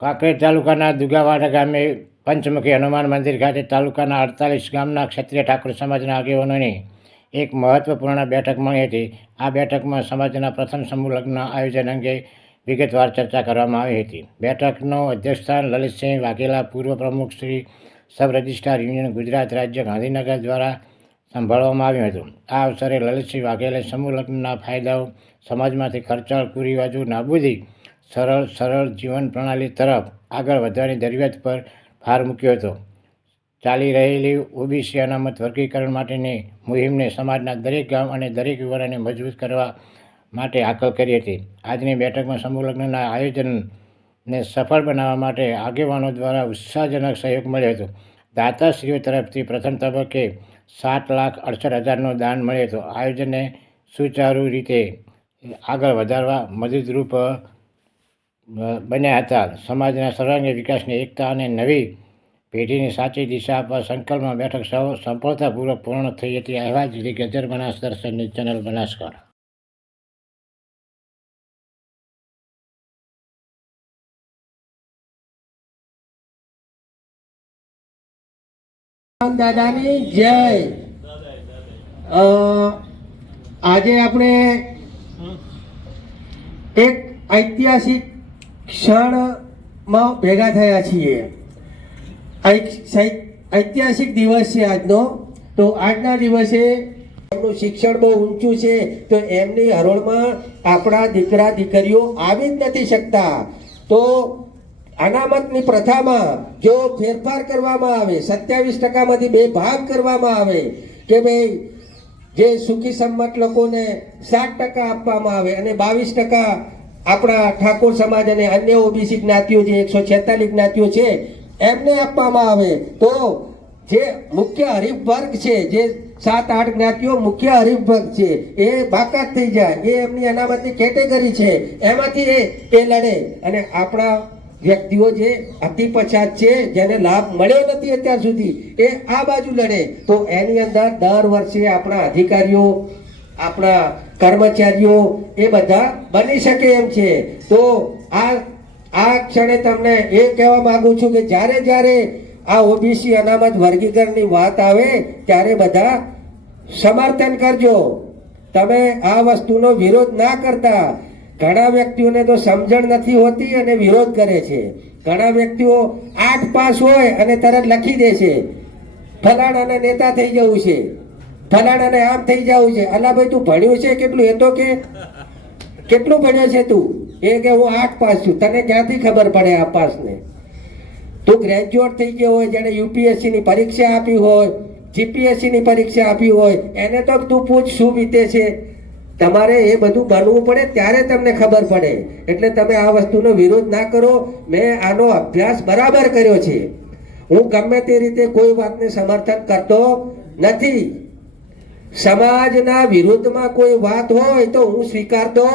કાંકરેજ તાલુકાના દુગાવાડા ગામે પંચમુખી હનુમાન મંદિર ખાતે તાલુકાના 48 ગામના ક્ષત્રિય ઠાકોર સમાજના આગેવાનોની એક મહત્વપૂર્ણ બેઠક મળી હતી. આ બેઠકમાં સમાજના પ્રથમ સમૂહ લગ્ન આયોજન અંગે વિગતવાર ચર્ચા કરવામાં આવી હતી. બેઠકનું અધ્યક્ષસ્થાન લલિતસિંહ વાઘેલા, પૂર્વ પ્રમુખ Shri sub registrar union Gujarat રાજ્ય ગાંધીનગર દ્વારા સંભાળવામાં આવ્યું હતું. આ અવસરે લલિતસિંહ વાઘેલાએ સમૂહ લગ્નના ફાયદાઓ, સમાજમાંથી ખર્ચાળ કુરિવાજો નાબૂદી, સરળ જીવન પ્રણાલી તરફ આગળ વધવાની જરૂરિયાત પર ભાર મૂક્યો હતો. ચાલી રહેલી ઓબીસી અનામત વર્ગીકરણ માટેની મુહિમને સમાજના દરેક ગામ અને દરેક યુવાનોને મજબૂત કરવા માટે હાકલ કરી હતી. આજની બેઠકમાં સમૂહ લગ્નના આયોજનને સફળ બનાવવા માટે આગેવાનો દ્વારા ઉત્સાહજનક સહયોગ મળ્યો હતો. દાતાશ્રીઓ તરફથી પ્રથમ તબક્કે 7,68,000નું દાન મળ્યું હતું. આયોજનને સુચારુ રીતે આગળ વધારવા મદદરૂપ બન્યા હતા. સમાજના સર્વાંગી વિકાસની એકતા અને નવી પેઢીની સાચી દિશા આપવા સંકલ્પમાં બેઠક સફળતાપૂર્વક પૂર્ણ થઈ હતી. અહેવાલ શ્રી ગજર બનાસ દર્શનની ચેનલ બનાસકાંઠા. દાદાની જય. આજે આપણે એક ઐતિહાસિક ક્ષણમાં ભેગા થયા છીએ. ઐતિહાસિક દિવસ છે આજનો. તો આજના દિવસે એમનું શિક્ષણ બહુ ઊંચું છે, તો એમની હરોળમાં આપણા દીકરા દીકરીઓ આવી જ નથી શકતા. તો અનામતની પ્રથામાં જો ફેરફાર કરવામાં આવે, 27%માંથી 2 ભાગ કરવામાં આવે કે ભાઈ જે સુખી સંમત લોકોને 60% આપવામાં આવે અને 22% આપણા ઠાકોર સમાજ અને અન્ય ઓબીસી જ્ઞાતિઓ જે 146 જ્ઞાતિઓ છે એમને આપવામાં આવે, તો જે મુખ્ય હરીફ વર્ગ છે, જે 7-8 જ્ઞાતિઓ મુખ્ય હરીફ વર્ગ છે, એ બાકાત થઈ જાય. એ એમની અનામતની કેટેગરી છે, એમાંથી એ લડે. અને આપણા વ્યક્તિઓ જે અતિ પછાત છે, જેને લાભ મળ્યો નથી અત્યાર સુધી, એ આ બાજુ લડે. તો એની અંદર દર વર્ષે આપણા અધિકારીઓ, આપણા કર્મચારીઓ એ બધા બની શકે એમ છે. તો આ ક્ષણે તમને એ કહેવા માંગુ છું કે જ્યારે આ ઓબીસી અનામત વર્ગીકરણની વાત આવે ત્યારે બધા સમર્થન કરજો. તમે આ વસ્તુનો વિરોધ ના કરતા. ઘણા વ્યક્તિઓને તો સમજણ નથી હોતી અને વિરોધ કરે છે. ઘણા વ્યક્તિઓ 8 પાસ હોય અને તરત લખી દે છે ફલાણાને નેતા થઈ જવું છે, ફલાણાને આમ થઈ જવું છે. અલા ભાઈ, તું ભણ્યું છે કેટલું? એ તો કે કેટલું ભણ્યો છે તું? એ કે હું 8 પાસ છું. તને ક્યાંથી ખબર પડે આ પાસને? તું ગ્રેજ્યુએટ થઈ ગયો હોય, જેને યુપીએસસીની પરીક્ષા આપી હોય, જીપીએસસીની પરીક્ષા આપી હોય, એને તો તું પૂછ શું વીતે છે. તમારે એ બધું બનવું પડે ત્યારે તમને ખબર પડે. એટલે તમે આ વસ્તુનો વિરોધ ના કરો. મેં આનો અભ્યાસ બરાબર કર્યો છે. હું ગમે તે રીતે કોઈ વાતને સમર્થન કરતો નથી. સમાજના વિરુદ્ધમાં કોઈ વાત હોય તો હું સ્વીકારતો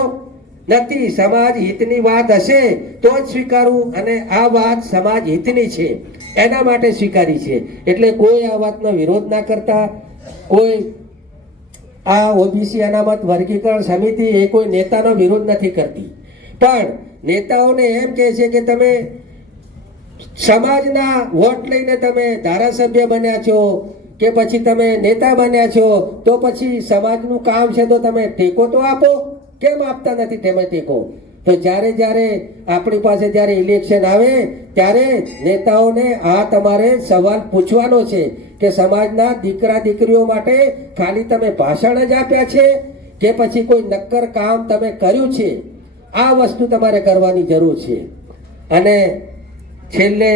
નથી. સમાજ હિતની વાત હશે તો જ સ્વીકારું, અને આ વાત સમાજ હિતની છે એના માટે સ્વીકારી છે. એટલે કોઈ આ વાતનો વિરોધ ના કરતા. કોઈ આ ઓબીસી અનામત વર્ગીકરણ સમિતિ એ કોઈ નેતાનો વિરોધ નથી કરતી, પણ નેતાઓને એમ કહે છે કે તમે સમાજના વોટ લઈને તમે ધારાસભ્ય બન્યા છો કે પછી તમે નેતા બન્યા છો, તો પછી સમાજનું કામ છે તો તમે ટેકો તો આપો. કેમ આપતા નથી તમે ટેકો? તો જ્યારે આપણી પાસે જ્યારે ઇલેક્શન આવે ત્યારે નેતાઓને આ તમારે સવાલ પૂછવાનો છે કે સમાજના દીકરા દીકરીઓ માટે ખાલી તમે ભાષણ જ આપ્યા છે કે પછી કોઈ નક્કર કામ તમે કર્યું છે? આ વસ્તુ તમારે કરવાની જરૂર છે. અને છેલ્લે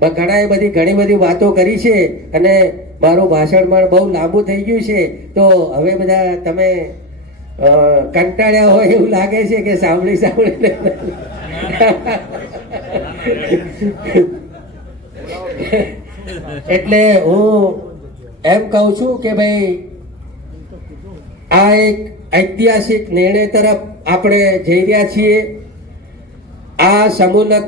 ઘણી બધી વાતો કરી છે અને મારું ભાષણ પણ બહુ લાંબુ થઈ ગયું છે. તો હવે બધા તમે કંટાળ્યા હોય એવું લાગે છે કે સાંભળીને. એટલે હું એમ કહું છું કે ભાઈ આ એક ઐતિહાસિક નિર્ણય તરફ આપણે જઈ રહ્યા છીએ. આ સમૂહ લગ્ન